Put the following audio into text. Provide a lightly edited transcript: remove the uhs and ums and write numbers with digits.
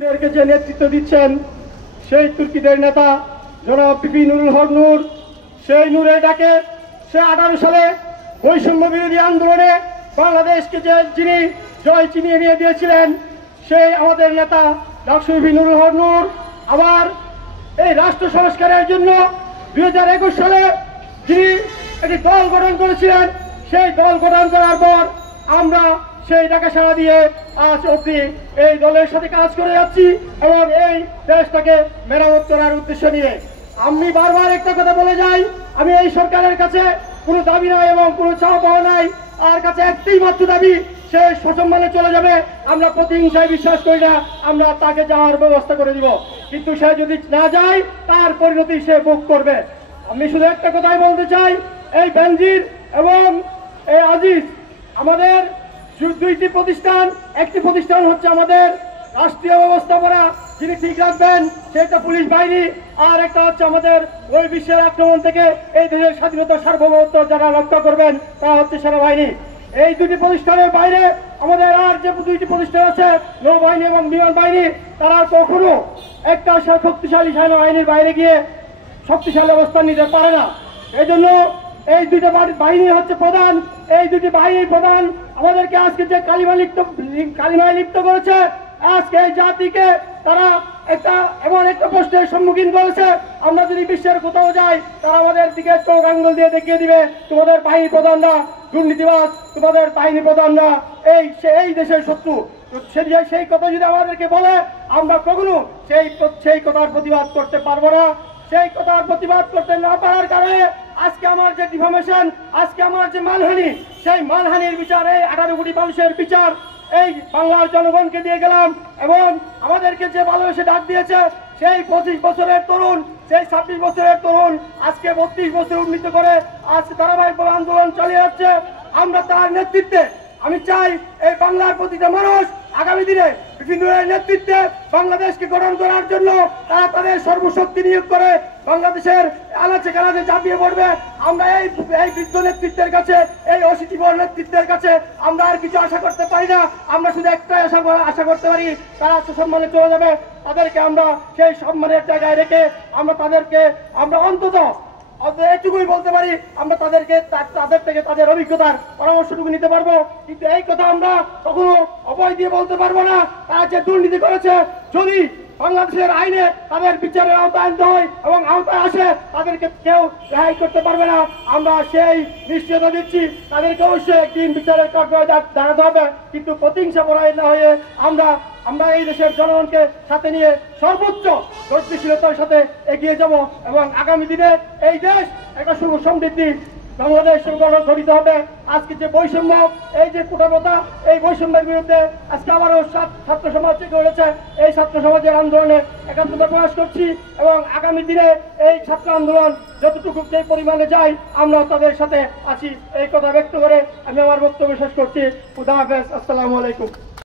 যে নেতৃত্ব দিচ্ছেন সেই তুর্কিদের নেতা জনাব পিপি নুরুল হক নূর, সেই নূরের ডাকে সে 18 সালে বৈষম্য বিরোধী আন্দোলনে বাংলাদেশকে যে যিনি জয় চিনিয়ে নিয়ে দিয়েছিলেন সেই আমাদের নেতা ডাকসু পিপি নুরুল হক নূর আবার এই রাষ্ট্র সংস্কারের জন্য 2021 সালে যিনি একটি দল গঠন করেছিলেন, সেই দল গঠন করার পর আমরা সেই ডাকে সাড়া দিয়ে আজ অব্দি এই দলের সাথে কাজ করে যাচ্ছি এবং এই দেশটাকে মেরামত করার উদ্দেশ্য নিয়ে। আমি বারবার একটা কথা বলে যাই, আমি এই সরকারের কাছে কোনো দাবি নাই এবং কোনো চাওয়া পাওয়া নাই, আর কাছে একটাই মাত্র দাবি, সে সসম্মানে চলে যাবে। আমরা প্রতিহিংসায় বিশ্বাস করি না, আমরা তাকে যাওয়ার ব্যবস্থা করে দিব, কিন্তু সে যদি না যায় তার পরিণতি সে ভোগ করবে। আমি শুধু একটা কথাই বলতে চাই, এই বেনজির এবং এই আজিজ আমাদের দুইটি প্রতিষ্ঠান, একটি প্রতিষ্ঠান হচ্ছে আমাদের রাষ্ট্রীয় ব্যবস্থাপনা যিনি ঠিক রাখবেন সেটা পুলিশ বাহিনী, আর একটা হচ্ছে আমাদের ওই বিশ্বের আক্রমণ থেকে এই দেশের স্বাধীনতা সার্বভৌমত্ব যারা রক্ষা করবেন তারা হচ্ছে সেনাবাহিনী। এই দুটি প্রতিষ্ঠানের বাইরে আমাদের আর যে দুইটি প্রতিষ্ঠান আছে নৌবাহিনী এবং বিমান বাহিনী, তারা কখনো একটা শক্তিশালী সেনাবাহিনীর বাইরে গিয়ে শক্তিশালী অবস্থান নিতে পারে না। এই জন্য এই দুইটা বাহিনী হচ্ছে প্রধান, এই দুটি বাহিনীর প্রধান আমাদেরকে আজকে যে কালিমায় লিপ্ত করেছে, আজকে এই জাতিকে তারা এমন একটা প্রশ্নের সম্মুখীন করেছে, আমরা যদি বিশ্বের কোথাও যাই তারা আমাদের দিকে চোখ আঙ্গুল দিয়ে দেখিয়ে দিবে তোমাদের বাহিনী প্রধানরা দুর্নীতিবাজ, তোমাদের বাহিনী প্রধানরা এই দেশের শত্রু। সেই কথা যদি আমাদেরকে বলে আমরা কখনো সেই কথার প্রতিবাদ করতে পারবো না। সেই কথার প্রতিবাদ করতে না পারার কারণে আজকে আমার যে ডিফামেশন, আজকে আমার যে মানহানি, সেই মানহানির বিচার, এই 18 কোটি মানুষের বিচার এই বাংলার জনগণকে দিয়ে গেলাম এবং আমাদেরকে যে ভালোবেসে ডাক দিয়েছে সেই 25 বছরের তরুণ, সেই 26 বছরের তরুণ আজকে 32 বছর উন্নীত করে আজকে ধারাবাহিকভাবে আন্দোলন চালিয়ে যাচ্ছে। আমরা তার নেতৃত্বে আমি চাই এই বাংলার প্রতিটা মানুষ আগামী দিনে বিভিন্ন নেতৃত্বে বাংলাদেশকে গঠন করার জন্য তারা তাদের সর্বশক্তি নিয়োগ করে বাংলাদেশের আনাচে কানাচে ঝাঁপিয়ে পড়বে। আমরা এই বৃদ্ধ নেতৃত্বের কাছে, এই অশীতিপর নেতৃত্বের কাছে আমরা আর কিছু আশা করতে পারি না। আমরা শুধু একটাই আশা করতে পারি, তারা সম্মানে চলে যাবে, তাদেরকে আমরা সেই সম্মানের জায়গায় রেখে আমরা অন্তত এটুকুই বলতে পারি, আমরা তাদের থেকে তাদের অভিজ্ঞতার পরামর্শটুকু নিতে পারবো। কিন্তু এই কথা আমরা কখনো অভয় দিয়ে বলতে পারবো না। তারা যে দুর্নীতি করেছে, যদি বাংলাদেশের আইনে তাদের বিচারের আওতায় আনতে হয় এবং আওতায় আসে, তাদেরকে কেউ রেহাই করতে পারবে না। আমরা সেই নিশ্চয়তা দিচ্ছি, তাদেরকে অবশ্যই একদিন বিচারের কাঠগড়ায় দাঁড়াতে হবে, কিন্তু প্রতিহিংসা পরায়ণ না হয়ে আমরা এই দেশের জনগণকে সাথে নিয়ে সর্বোচ্চ গতিশীলতার সাথে এগিয়ে যাব এবং আগামী দিনে এই দেশ একটা সমৃদ্ধি বাংলাদেশ গঠিত হবে। আজকে যে বৈষম্য, এই যে কুটাবতা, এই বৈষম্যের বিরুদ্ধে আজকে আবারও ছাত্র সমাজ জেগে উঠেছে। এই ছাত্র সমাজের আন্দোলনে একাত্মতা প্রকাশ করছি এবং আগামী দিনে এই ছাত্র আন্দোলন যতটুকু যে পরিমাণে যায় আমরা তাদের সাথে আছি, এই কথা ব্যক্ত করে আমি আমার বক্তব্য শেষ করছি। খুদা হাফেজ, আসসালামু আলাইকুম।